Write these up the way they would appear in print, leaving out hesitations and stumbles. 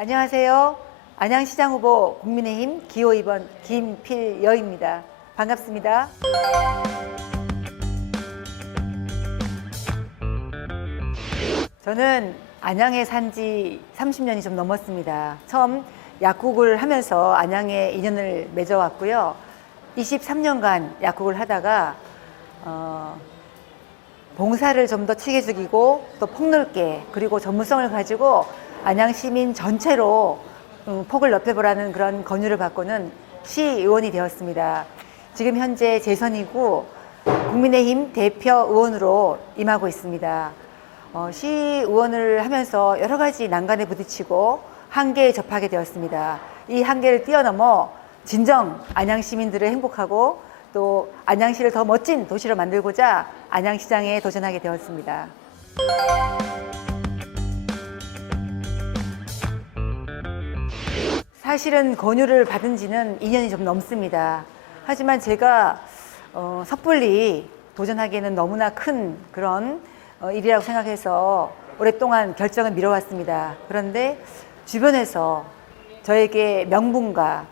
안녕하세요. 안양시장 후보 국민의힘 기호 2번 김필여입니다. 반갑습니다. 저는 안양에 산 지 30년이 좀 넘었습니다. 처음 약국을 하면서 안양에 인연을 맺어왔고요. 23년간 약국을 하다가 봉사를 좀 더 체계적이고 또 폭넓게 그리고 전문성을 가지고 안양 시민 전체로 폭을 넓혀보라는 그런 권유를 받고는 시의원이 되었습니다. 지금 현재 재선이고 국민의힘 대표 의원으로 임하고 있습니다. 시의원을 하면서 여러 가지 난관에 부딪히고 한계에 접하게 되었습니다. 이 한계를 뛰어넘어 진정 안양 시민들을 행복하고 또 안양시를 더 멋진 도시로 만들고자 안양시장에 도전하게 되었습니다. 사실은 권유를 받은 지는 2년이 좀 넘습니다. 하지만 제가 섣불리 도전하기에는 너무나 큰 그런 일이라고 생각해서 오랫동안 결정을 미뤄왔습니다. 그런데 주변에서 저에게 명분과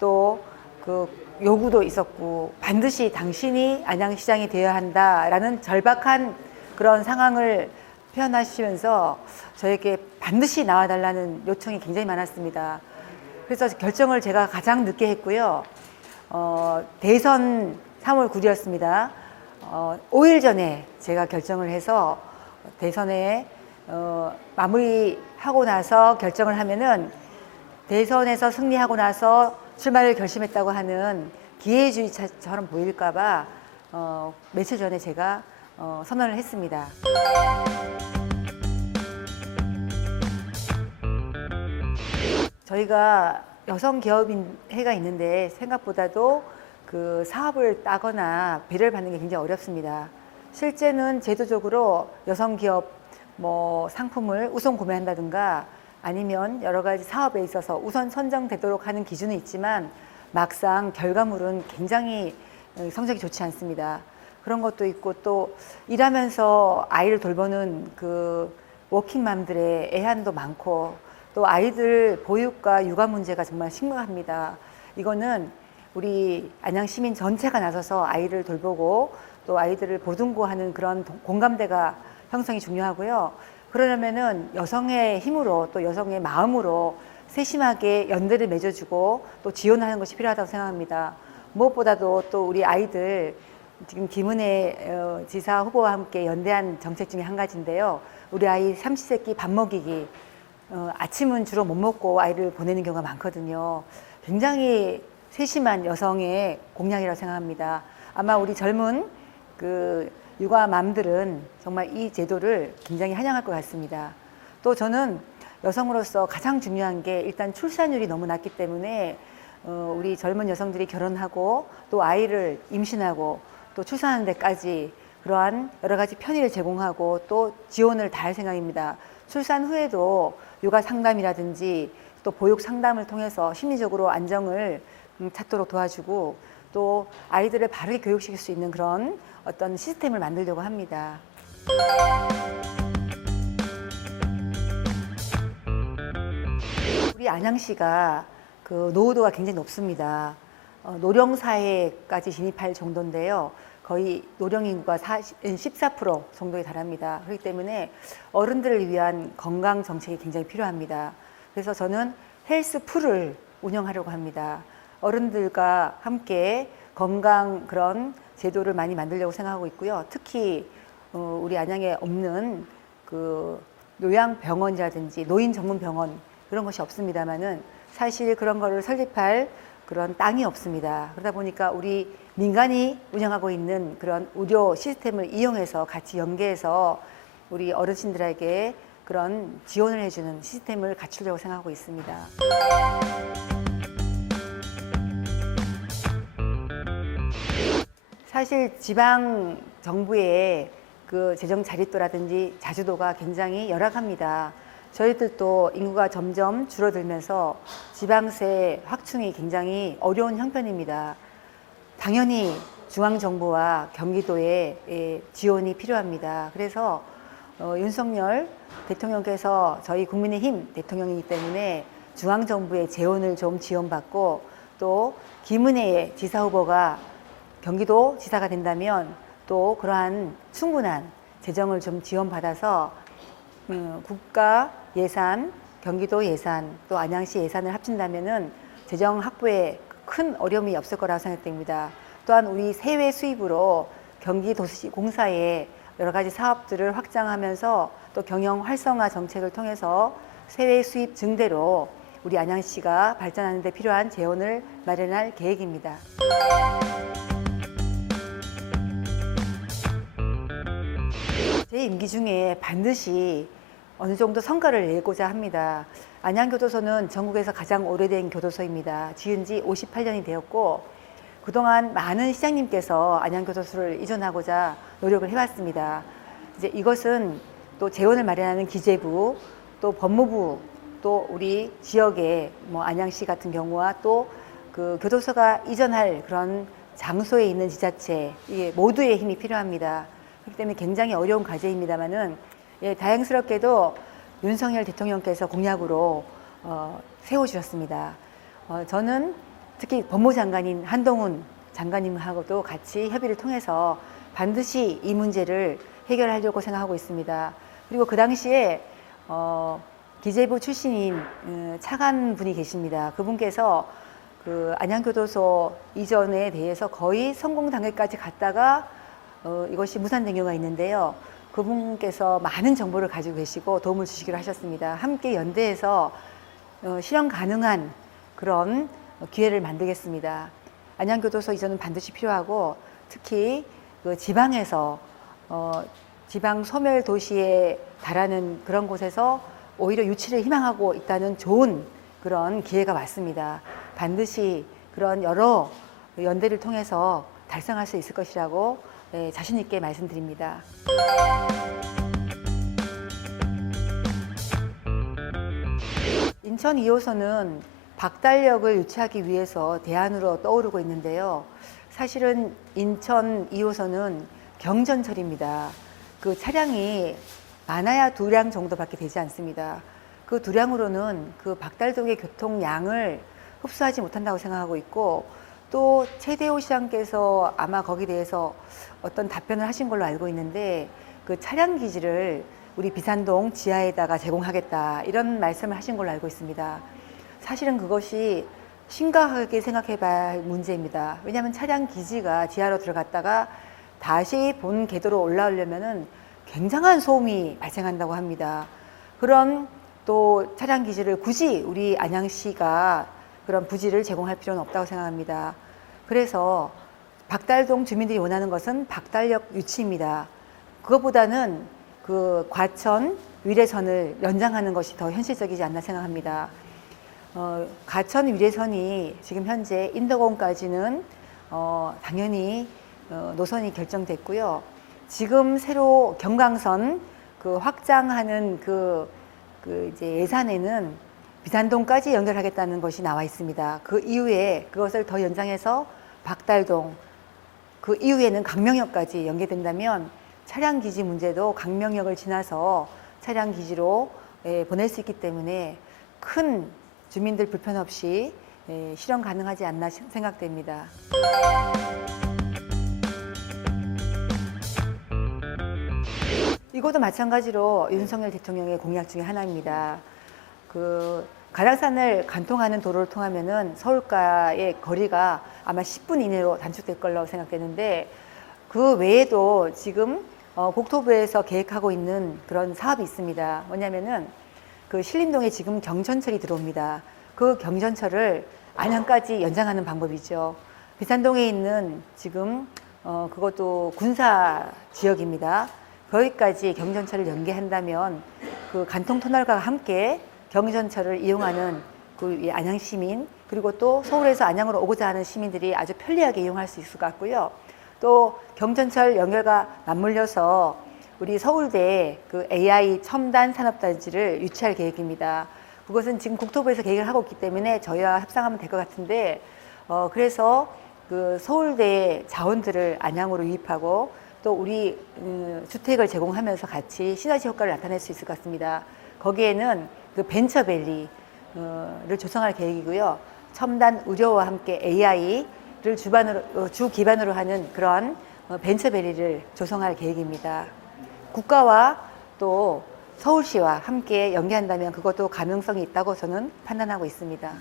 또 그 요구도 있었고 반드시 당신이 안양시장이 되어야 한다라는 절박한 그런 상황을 표현하시면서 저에게 반드시 나와달라는 요청이 굉장히 많았습니다. 그래서 결정을 제가 가장 늦게 했고요. 대선 3월 9일이었습니다. 5일 전에 제가 결정을 해서 대선에 마무리하고 나서 결정을 하면은 대선에서 승리하고 나서 출마를 결심했다고 하는 기회주의처럼 보일까봐 며칠 전에 제가 선언을 했습니다. 저희가 여성기업인회가 있는데 생각보다도 그 사업을 따거나 배려를 받는 게 굉장히 어렵습니다. 실제는 제도적으로 여성기업 상품을 우선 구매한다든가 아니면 여러 가지 사업에 있어서 우선 선정되도록 하는 기준은 있지만 막상 결과물은 굉장히 성적이 좋지 않습니다. 그런 것도 있고 또 일하면서 아이를 돌보는 그 워킹맘들의 애환도 많고 또 아이들 보육과 육아 문제가 정말 심각합니다. 이거는 우리 안양 시민 전체가 나서서 아이를 돌보고 또 아이들을 보듬고하는 그런 공감대가 형성이 중요하고요. 그러려면은 여성의 힘으로 또 여성의 마음으로 세심하게 연대를 맺어주고 또 지원하는 것이 필요하다고 생각합니다. 무엇보다도 또 우리 아이들 지금 김은혜 지사 후보와 함께 연대한 정책 중에 한 가지인데요. 우리 아이 삼시세끼 밥 먹이기. 아침은 주로 못 먹고 아이를 보내는 경우가 많거든요. 굉장히 세심한 여성의 공약이라고 생각합니다. 아마 우리 젊은 육아맘들은 정말 이 제도를 굉장히 환영할 것 같습니다. 또 저는 여성으로서 가장 중요한 게 일단 출산율이 너무 낮기 때문에 우리 젊은 여성들이 결혼하고 또 아이를 임신하고 또 출산하는 데까지 그러한 여러 가지 편의를 제공하고 또 지원을 다할 생각입니다. 출산 후에도 육아 상담이라든지 또 보육 상담을 통해서 심리적으로 안정을 찾도록 도와주고 또 아이들을 바르게 교육시킬 수 있는 그런 어떤 시스템을 만들려고 합니다. 우리 안양시가 그 노후도가 굉장히 높습니다. 노령사회까지 진입할 정도인데요. 거의 노령 인구가 14% 정도에 달합니다. 그렇기 때문에 어른들을 위한 건강 정책이 굉장히 필요합니다. 그래서 저는 헬스풀을 운영하려고 합니다. 어른들과 함께 건강 그런 제도를 많이 만들려고 생각하고 있고요. 특히 우리 안양에 없는 그 요양병원이라든지 노인 전문 병원 그런 것이 없습니다만은 사실 그런 거를 설립할 그런 땅이 없습니다. 그러다 보니까 우리 민간이 운영하고 있는 그런 의료 시스템을 이용해서 같이 연계해서 우리 어르신들에게 그런 지원을 해주는 시스템을 갖추려고 생각하고 있습니다. 사실 지방 정부의 그 재정 자립도라든지 자주도가 굉장히 열악합니다. 저희들도 인구가 점점 줄어들면서 지방세 확충이 굉장히 어려운 형편입니다. 당연히 중앙정부와 경기도의 지원이 필요합니다. 그래서 윤석열 대통령께서 저희 국민의힘 대통령이기 때문에 중앙정부의 재원을 좀 지원받고 또 김은혜 지사 후보가 경기도 지사가 된다면 또 그러한 충분한 재정을 좀 지원받아서 국가 예산, 경기도 예산, 또 안양시 예산을 합친다면은 재정 확보에 큰 어려움이 없을 거라고 생각됩니다. 또한 우리 세외 수입으로 경기도시공사에 여러 가지 사업들을 확장하면서 또 경영 활성화 정책을 통해서 세외 수입 증대로 우리 안양시가 발전하는 데 필요한 재원을 마련할 계획입니다. 제 임기 중에 반드시 어느 정도 성과를 내고자 합니다. 안양교도소는 전국에서 가장 오래된 교도소입니다. 지은 지 58년이 되었고 그동안 많은 시장님께서 안양교도소를 이전하고자 노력을 해왔습니다. 이제 이것은 또 재원을 마련하는 기재부, 또 법무부, 또 우리 지역의 안양시 같은 경우와 또 그 교도소가 이전할 그런 장소에 있는 지자체, 이게 모두의 힘이 필요합니다. 그렇기 때문에 굉장히 어려운 과제입니다만은 다행스럽게도 윤석열 대통령께서 공약으로 세워주셨습니다. 저는 특히 법무장관인 한동훈 장관님하고도 같이 협의를 통해서 반드시 이 문제를 해결하려고 생각하고 있습니다. 그리고 그 당시에 기재부 출신인 차관 분이 계십니다. 그분께서 그 안양교도소 이전에 대해서 거의 성공 단계까지 갔다가 이것이 무산된 경우가 있는데요. 그분께서 많은 정보를 가지고 계시고 도움을 주시기로 하셨습니다. 함께 연대해서 실현 가능한 그런 기회를 만들겠습니다. 안양교도소 이전은 반드시 필요하고 특히 그 지방에서 지방 소멸 도시에 달하는 그런 곳에서 오히려 유치를 희망하고 있다는 좋은 그런 기회가 왔습니다. 반드시 그런 여러 연대를 통해서 달성할 수 있을 것이라고 자신 있게 말씀드립니다. 인천 2호선은 박달역을 유치하기 위해서 대안으로 떠오르고 있는데요. 사실은 인천 2호선은 경전철입니다. 그 차량이 많아야 2량 정도밖에 되지 않습니다. 그 2량으로는 그 박달동의 교통량을 흡수하지 못한다고 생각하고 있고 또 최대호 시장께서 아마 거기에 대해서 어떤 답변을 하신 걸로 알고 있는데 그 차량 기지를 우리 비산동 지하에다가 제공하겠다 이런 말씀을 하신 걸로 알고 있습니다. 사실은 그것이 심각하게 생각해 봐야 할 문제입니다. 왜냐하면 차량 기지가 지하로 들어갔다가 다시 본 궤도로 올라오려면은 굉장한 소음이 발생한다고 합니다. 그런 또 차량 기지를 굳이 우리 안양시가 그런 부지를 제공할 필요는 없다고 생각합니다. 그래서 박달동 주민들이 원하는 것은 박달역 유치입니다. 그것보다는 그 과천 위례선을 연장하는 것이 더 현실적이지 않나 생각합니다. 과천 위례선이 지금 현재 인덕원까지는 당연히 노선이 결정됐고요. 지금 새로 경강선 그 확장하는 이제 예산에는 비산동까지 연결하겠다는 것이 나와 있습니다. 그 이후에 그것을 더 연장해서 박달동, 그 이후에는 강명역까지 연계된다면 차량 기지 문제도 강명역을 지나서 차량 기지로 보낼 수 있기 때문에 큰 주민들 불편 없이 실현 가능하지 않나 생각됩니다. 이것도 마찬가지로 윤석열 대통령의 공약 중에 하나입니다. 그 가락산을 관통하는 도로를 통하면은 서울과의 거리가 아마 10분 이내로 단축될 거라고 생각되는데 그 외에도 지금 국토부에서 계획하고 있는 그런 사업이 있습니다. 뭐냐면은 그 신림동에 지금 경전철이 들어옵니다. 그 경전철을 안양까지 연장하는 방법이죠. 비산동에 있는 지금 그것도 군사 지역입니다. 거기까지 경전철을 연계한다면 그 간통 터널과 함께 경전철을 이용하는 그 안양 시민 그리고 또 서울에서 안양으로 오고자 하는 시민들이 아주 편리하게 이용할 수 있을 것 같고요. 또 경전철 연결과 맞물려서 우리 서울대 그 AI 첨단 산업단지를 유치할 계획입니다. 그것은 지금 국토부에서 계획을 하고 있기 때문에 저희와 협상하면 될 것 같은데 그래서 그 서울대 자원들을 안양으로 유입하고 또 우리 주택을 제공하면서 같이 시너지 효과를 나타낼 수 있을 것 같습니다. 거기에는 그 벤처밸리를 조성할 계획이고요. 첨단 의료와 함께 AI를 주 기반으로 하는 그런 벤처밸리를 조성할 계획입니다. 국가와 또 서울시와 함께 연계한다면 그것도 가능성이 있다고 저는 판단하고 있습니다.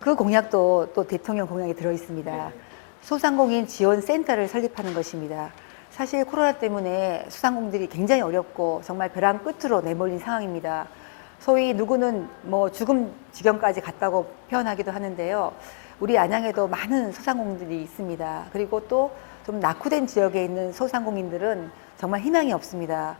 그 공약도 또 대통령 공약에 들어 있습니다. 소상공인 지원 센터를 설립하는 것입니다. 사실 코로나 때문에 소상공인들이 굉장히 어렵고 정말 벼랑 끝으로 내몰린 상황입니다. 소위 누구는 뭐 죽음 지경까지 갔다고 표현하기도 하는데요. 우리 안양에도 많은 소상공인들이 있습니다. 그리고 또 좀 낙후된 지역에 있는 소상공인들은 정말 희망이 없습니다.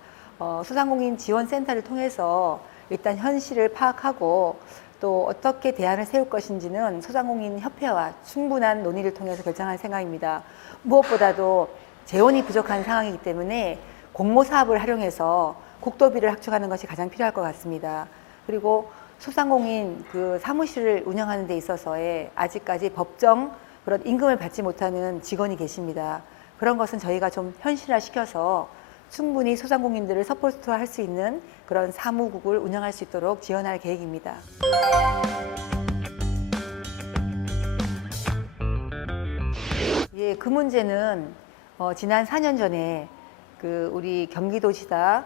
소상공인 지원센터를 통해서 일단 현실을 파악하고 또 어떻게 대안을 세울 것인지는 소상공인 협회와 충분한 논의를 통해서 결정할 생각입니다. 무엇보다도 재원이 부족한 상황이기 때문에 공모 사업을 활용해서 국도비를 확충하는 것이 가장 필요할 것 같습니다. 그리고 소상공인 그 사무실을 운영하는 데 있어서의 아직까지 법정 그런 임금을 받지 못하는 직원이 계십니다. 그런 것은 저희가 좀 현실화시켜서 충분히 소상공인들을 서포트할 수 있는 그런 사무국을 운영할 수 있도록 지원할 계획입니다. 예, 그 문제는 지난 4년 전에 그 우리 경기도지사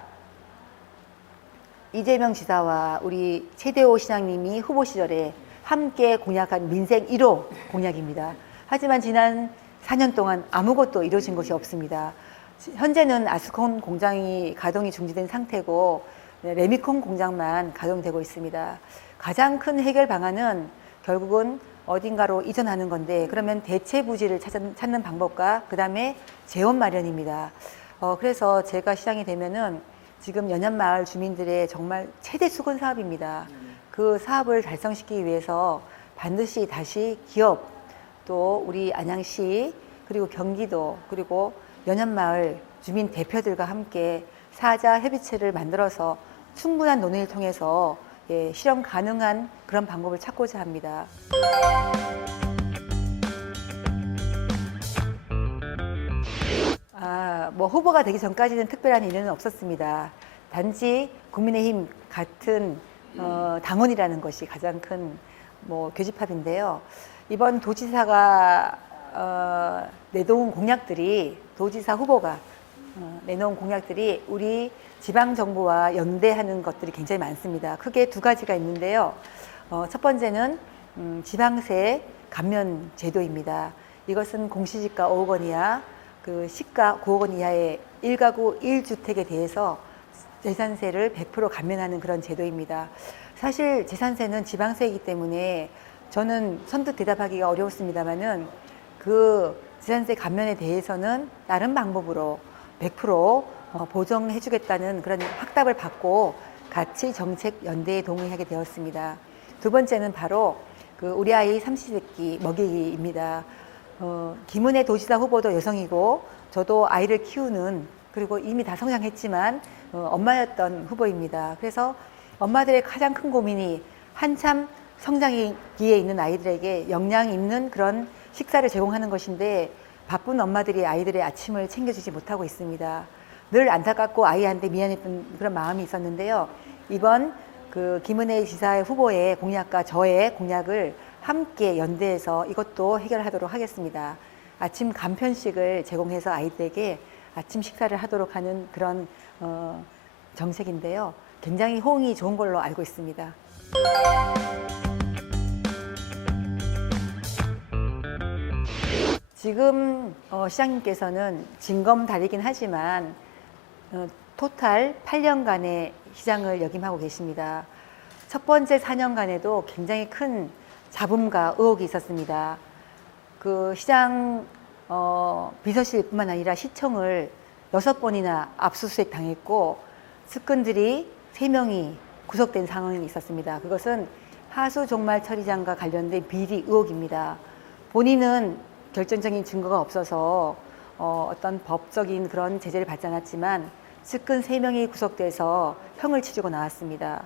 이재명 지사와 우리 최대호 시장님이 후보 시절에 함께 공약한 민생 1호 공약입니다. 하지만 지난 4년 동안 아무것도 이루어진 것이 없습니다. 현재는 아스콘 공장이 가동이 중지된 상태고 레미콘 공장만 가동되고 있습니다. 가장 큰 해결 방안은 결국은 어딘가로 이전하는 건데 그러면 대체 부지를 찾는 방법과 그 다음에 재원 마련입니다. 그래서 제가 시장이 되면은 지금 연안마을 주민들의 정말 최대 수건 사업입니다. 그 사업을 달성시키기 위해서 반드시 다시 기업 또 우리 안양시 그리고 경기도 그리고 연안마을 주민 대표들과 함께 사자 협의체를 만들어서 충분한 논의를 통해서 실현 가능한 그런 방법을 찾고자 합니다. 뭐 후보가 되기 전까지는 특별한 일은 없었습니다. 단지 국민의힘 같은 당원이라는 것이 가장 큰 교집합인데요. 이번 도지사가 내놓은 공약들이 도지사 후보가 내놓은 공약들이 우리 지방 정부와 연대하는 것들이 굉장히 많습니다. 크게 두 가지가 있는데요. 첫 번째는 지방세 감면 제도입니다. 이것은 공시지가 5억 원 이하, 그 시가 9억 원 이하의 1가구 1주택에 대해서 재산세를 100% 감면하는 그런 제도입니다. 사실 재산세는 지방세이기 때문에 저는 선뜻 대답하기가 어려웠습니다만은 그 재산세 감면에 대해서는 다른 방법으로 100% 보정해 주겠다는 그런 확답을 받고 같이 정책 연대에 동의하게 되었습니다. 두 번째는 바로 그 우리 아이 삼시세끼 먹이기입니다. 김은혜 도지사 후보도 여성이고 저도 아이를 키우는 그리고 이미 다 성장했지만 엄마였던 후보입니다. 그래서 엄마들의 가장 큰 고민이 한참 성장기에 있는 아이들에게 영양 있는 그런 식사를 제공하는 것인데 바쁜 엄마들이 아이들의 아침을 챙겨주지 못하고 있습니다. 늘 안타깝고 아이한테 미안했던 그런 마음이 있었는데요. 이번 그 김은혜 지사의 후보의 공약과 저의 공약을 함께 연대해서 이것도 해결하도록 하겠습니다. 아침 간편식을 제공해서 아이들에게 아침 식사를 하도록 하는 그런 정책인데요. 굉장히 호응이 좋은 걸로 알고 있습니다. 지금 시장님께서는 징검다리긴 하지만 토탈 8년간의 시장을 역임하고 계십니다. 첫 번째 4년간에도 굉장히 큰 잡음과 의혹이 있었습니다. 그 시장 비서실뿐만 아니라 시청을 6번이나 압수수색 당했고 측근들이 3명이 구속된 상황이 있었습니다. 그것은 하수 종말 처리장과 관련된 비리 의혹입니다. 본인은 결정적인 증거가 없어서 어떤 법적인 그런 제재를 받지 않았지만 측근 3명이 구속돼서 형을 치르고 나왔습니다.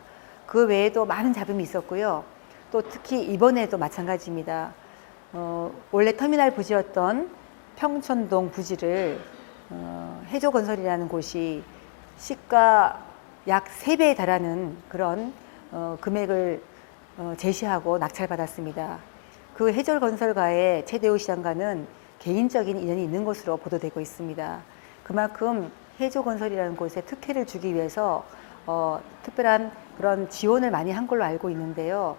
그 외에도 많은 잡음이 있었고요. 또 특히 이번에도 마찬가지입니다. 원래 터미널 부지였던 평촌동 부지를 해조건설이라는 곳이 시가 약 3배에 달하는 그런 금액을 제시하고 낙찰받았습니다. 그 해조건설과의 최대호 시장과는 개인적인 인연이 있는 것으로 보도되고 있습니다. 그만큼 해조건설이라는 곳에 특혜를 주기 위해서 특별한 그런 지원을 많이 한 걸로 알고 있는데요.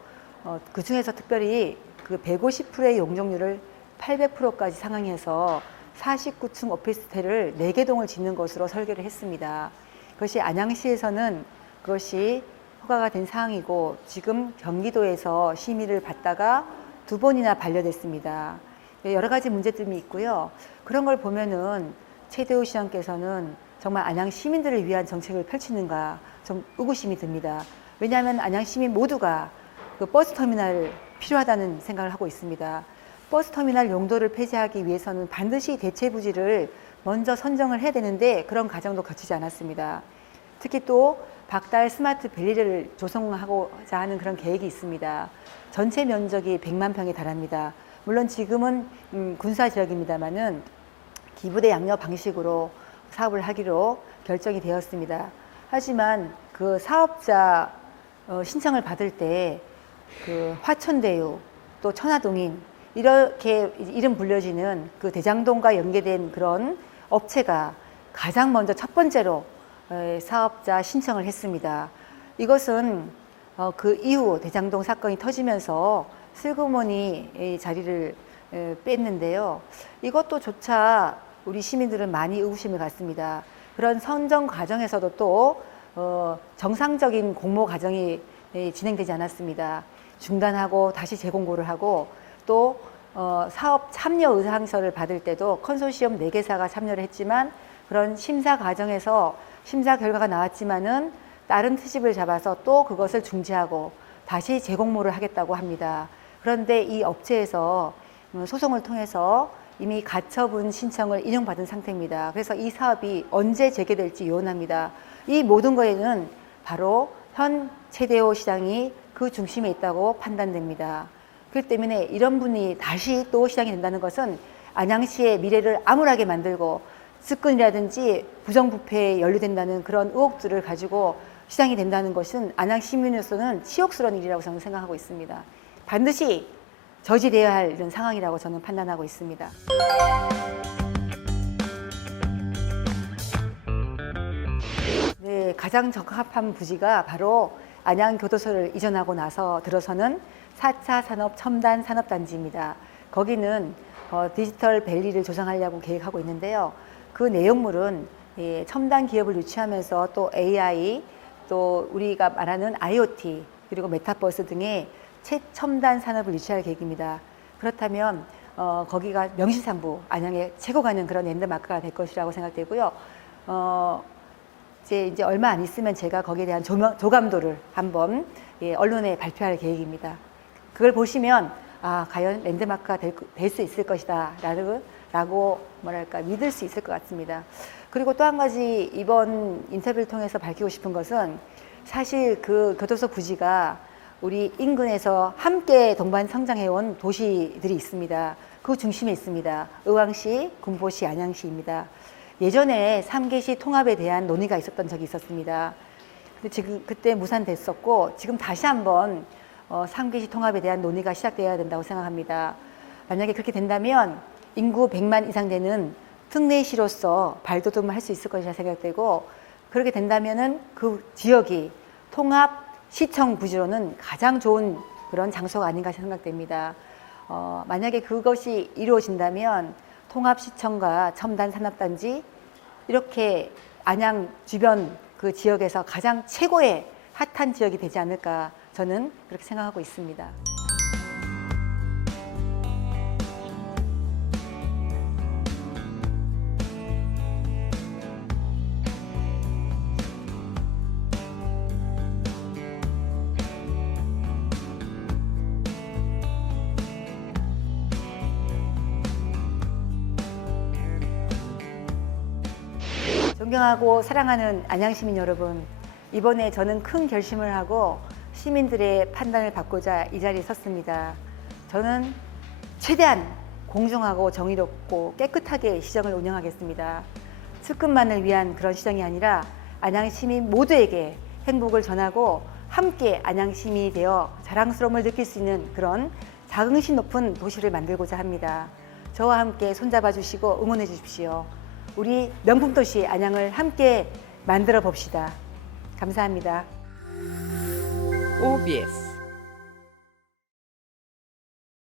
그 중에서 특별히 그 150%의 용적률을 800%까지 상향해서 49층 오피스텔을 4개 동을 짓는 것으로 설계를 했습니다. 그것이 안양시에서는 그것이 허가가 된 사항이고 지금 경기도에서 심의를 받다가 2번이나 반려됐습니다. 여러 가지 문제점이 있고요. 그런 걸 보면은 최대호 시장께서는 정말 안양 시민들을 위한 정책을 펼치는가 좀 의구심이 듭니다. 왜냐하면 안양 시민 모두가 그 버스 터미널 필요하다는 생각을 하고 있습니다. 버스 터미널 용도를 폐지하기 위해서는 반드시 대체 부지를 먼저 선정을 해야 되는데 그런 과정도 거치지 않았습니다. 특히 또 박달 스마트 밸리를 조성하고자 하는 그런 계획이 있습니다. 전체 면적이 100만 평에 달합니다. 물론 지금은 군사 지역입니다만은 기부대 양녀 방식으로 사업을 하기로 결정이 되었습니다. 하지만 그 사업자 신청을 받을 때 그 화천대유 또 천화동인 이렇게 이름 불려지는 그 대장동과 연계된 그런 업체가 가장 먼저 첫 번째로 사업자 신청을 했습니다. 이것은 그 이후 대장동 사건이 터지면서 슬그머니 자리를 뺐는데요. 이것도 조차 우리 시민들은 많이 의구심을 갖습니다. 그런 선정 과정에서도 또 정상적인 공모 과정이 진행되지 않았습니다. 중단하고 다시 재공고를 하고 또 사업 참여 의사항서를 받을 때도 컨소시엄 4개사가 참여를 했지만 그런 심사 과정에서 심사 결과가 나왔지만은 다른 트집을 잡아서 또 그것을 중지하고 다시 재공모를 하겠다고 합니다. 그런데 이 업체에서 소송을 통해서 이미 가처분 신청을 인용받은 상태입니다. 그래서 이 사업이 언제 재개될지 요원합니다. 이 모든 거에는 바로 현 최대호 시장이 그 중심에 있다고 판단됩니다. 그렇기 때문에 이런 분이 다시 또 시장이 된다는 것은 안양시의 미래를 암울하게 만들고 측근이라든지 부정부패에 연루된다는 그런 의혹들을 가지고 시장이 된다는 것은 안양 시민으로서는 치욕스러운 일이라고 저는 생각하고 있습니다. 반드시 저지되어야 할 이런 상황이라고 저는 판단하고 있습니다. 네, 가장 적합한 부지가 바로 안양교도소를 이전하고 나서 들어서는 4차 산업 첨단 산업단지입니다. 거기는 디지털 밸리를 조성하려고 계획하고 있는데요. 그 내용물은 첨단 기업을 유치하면서 또 AI, 또 우리가 말하는 IoT, 그리고 메타버스 등의 최첨단 산업을 유치할 계획입니다. 그렇다면 거기가 명실상부 안양에 최고 가는 그런 랜드마크가 될 것이라고 생각되고요. 이제 얼마 안 있으면 제가 거기에 대한 조감도를 한번 언론에 발표할 계획입니다. 그걸 보시면 과연 랜드마크가 될 수 있을 것이다 라고 뭐랄까 믿을 수 있을 것 같습니다. 그리고 또 한 가지 이번 인터뷰를 통해서 밝히고 싶은 것은 사실 그 교도소 부지가 우리 인근에서 함께 동반 성장해온 도시들이 있습니다. 그 중심에 있습니다. 의왕시, 군포시, 안양시입니다. 예전에 3개시 통합에 대한 논의가 있었던 적이 있었습니다. 근데 지금 그때 무산됐었고 지금 다시 한번 3개시 통합에 대한 논의가 시작되어야 된다고 생각합니다. 만약에 그렇게 된다면 인구 100만 이상 되는 특례시로서 발돋움을 할 수 있을 것이라 생각되고 그렇게 된다면은 그 지역이 통합 시청 부지로는 가장 좋은 그런 장소가 아닌가 생각됩니다. 만약에 그것이 이루어진다면 통합시청과 첨단 산업단지 이렇게 안양 주변 그 지역에서 가장 최고의 핫한 지역이 되지 않을까 저는 그렇게 생각하고 있습니다. 존경하고 사랑하는 안양시민 여러분, 이번에 저는 큰 결심을 하고 시민들의 판단을 받고자 이 자리에 섰습니다. 저는 최대한 공정하고 정의롭고 깨끗하게 시정을 운영하겠습니다. 측근만을 위한 그런 시정이 아니라 안양 시민 모두에게 행복을 전하고 함께 안양 시민이 되어 자랑스러움을 느낄 수 있는 그런 자긍심 높은 도시를 만들고자 합니다. 저와 함께 손잡아 주시고 응원해 주십시오. 우리 명품 도시 안양을 함께 만들어 봅시다. 감사합니다. OBS